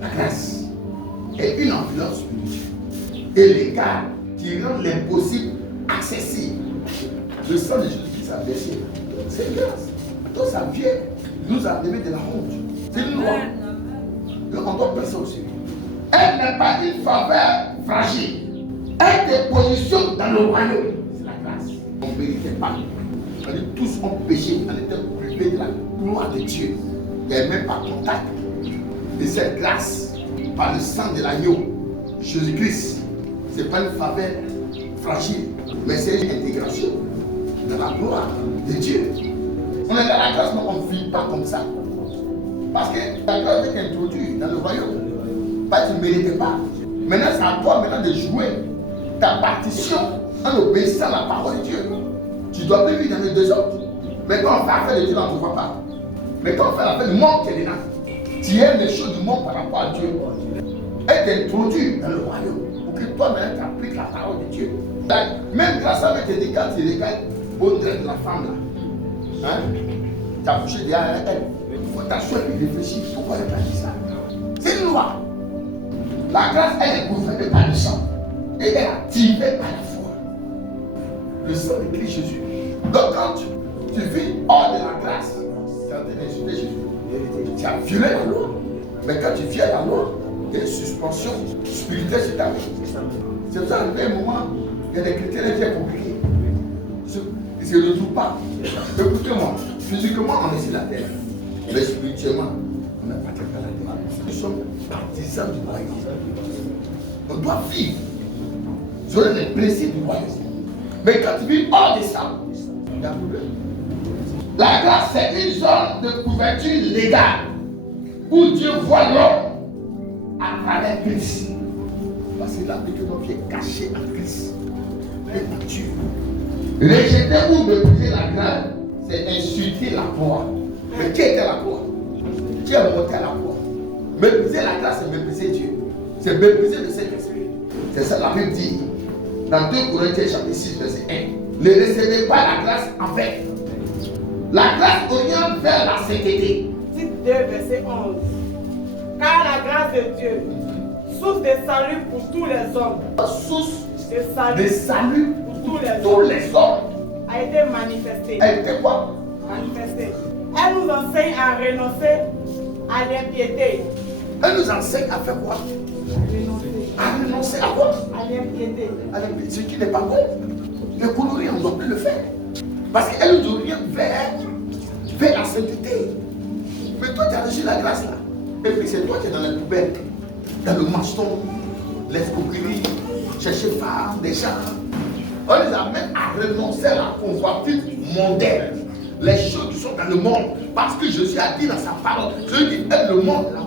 La grâce est une influence spirituelle et légale qui rend l'impossible accessible. Le sang de Jésus-Christ a versé. C'est une grâce. Donc ça vient nous enlever de la honte. C'est une loi. On doit penser aussi. Elle n'est pas une faveur fragile. Elle te positionne dans le royaume. C'est la grâce. On ne méritait pas. Tous ont péché. On était privés de la gloire de Dieu. Il n'y avait même pas contact de cette grâce par le sang de l'agneau. Jésus-Christ. Ce n'est pas une faveur fragile, mais c'est une intégration dans la gloire de Dieu. On est dans la grâce, mais on ne vit pas comme ça. Parce que la grâce est introduite dans le royaume. Pas que tu ne méritais pas. Maintenant, c'est à toi maintenant de jouer ta partition en obéissant à la parole de Dieu. Tu dois plus vivre dans le désordre. Mais quand on fait affaire de Dieu, on ne te voit pas. Mais quand on fait l'affaire du monde qui est là, tu aimes les choses du monde par rapport à Dieu. Elle t'introduit dans le royaume pour que toi maintenant tu appliques la parole de Dieu. Même grâce à tes dégâts, tu regardes au de la femme là. Hein? Tu as couché derrière elle. Il faut t'asseoir et réfléchir. Pourquoi elle n'a pas dit ça? C'est une loi. La grâce, elle est gouvernée par le sang. Et elle est activée par la foi. Le sang de Christ Jésus. Donc quand tu vis hors de la grâce, tu es en train d'insulter Jésus. Tu as violé la loi. Mais quand tu viens la loi, il y a une suspension spirituelle sur ta vie. C'est pour ça qu'à un moment, il y a des critères qui sont compliqués. Ils ne se retrouvent pas. Écoutez-moi, physiquement, on est sur la terre. Mais spirituellement, on n'a pas de la terre. Nous sommes partisans du royaume. On doit vivre selon les principes du royaume. Mais quand tu vis hors de ça, il y a un problème. La grâce, c'est une zone de couverture légale où Dieu voit l'homme à travers Christ. Parce que la vie que notre vie est cachée en Christ. Et Dieu. Rejeter ou mépriser la grâce, c'est insulter la croix. Mais qui était la croix? Qui est monté à la croix? Mépriser la grâce, c'est mépriser Dieu. C'est mépriser le Saint-Esprit. C'est ça la Bible dit dans 2 Corinthiens chapitre 6, verset 1. Ne recevez pas la grâce en fait. La grâce oriente vers la sainteté. Titre 2, verset 11. Car la grâce de Dieu, source de salut pour tous les hommes, Source de salut pour tous les hommes, a été manifestée. Elle était quoi? Manifestée. Elle nous enseigne à renoncer à l'impiété. Elle nous enseigne à faire quoi? À renoncer à quoi? À l'impiété. À l'impiété. Ce qui n'est pas bon. Les coloris, on ne doit plus le faire. Parce qu'elle nous oriente vers la sainteté. Mais toi, tu as reçu la grâce là. Et puis c'est toi qui es dans la poubelle, dans le mensonge, l'escroquerie, chercher femme, des gens. On les amène à renoncer à la convoitise mondaine. Les choses qui sont dans le monde. Parce que Jésus a dit dans sa parole, celui qui aime le monde, la